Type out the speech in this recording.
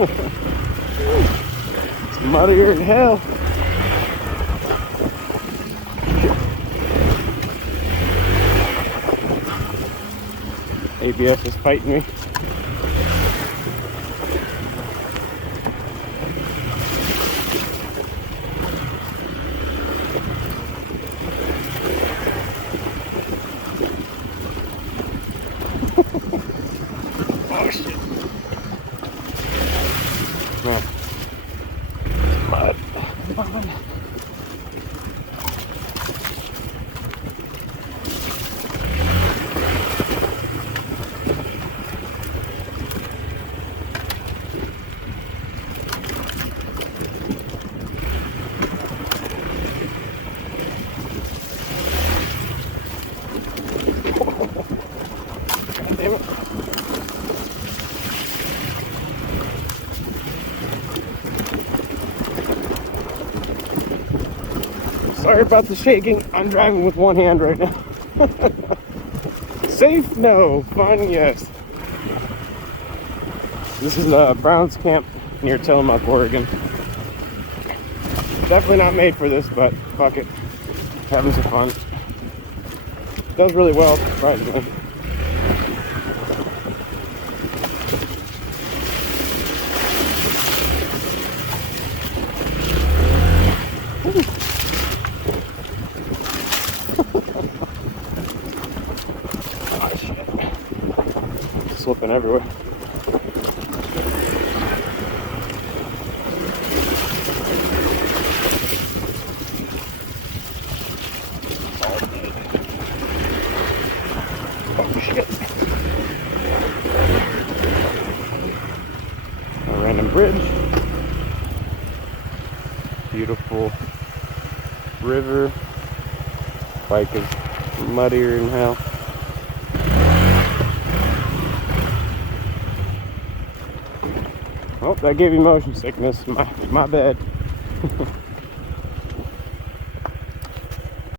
It's muddier than hell. ABS is fighting me. Oh shit. Man. Mud. Come on. God damn it. Sorry about the shaking. I'm driving with one hand right now. Safe? No. Fun? Yes. This is Brown's Camp near Tillamook, Oregon. Definitely not made for this, but fuck it. Having some fun. Does really well, surprisingly. Oh shit. Slipping everywhere. Oh shit. A random bridge. Beautiful river. Bike is muddier than hell. Oh, that gave you motion sickness. My bad.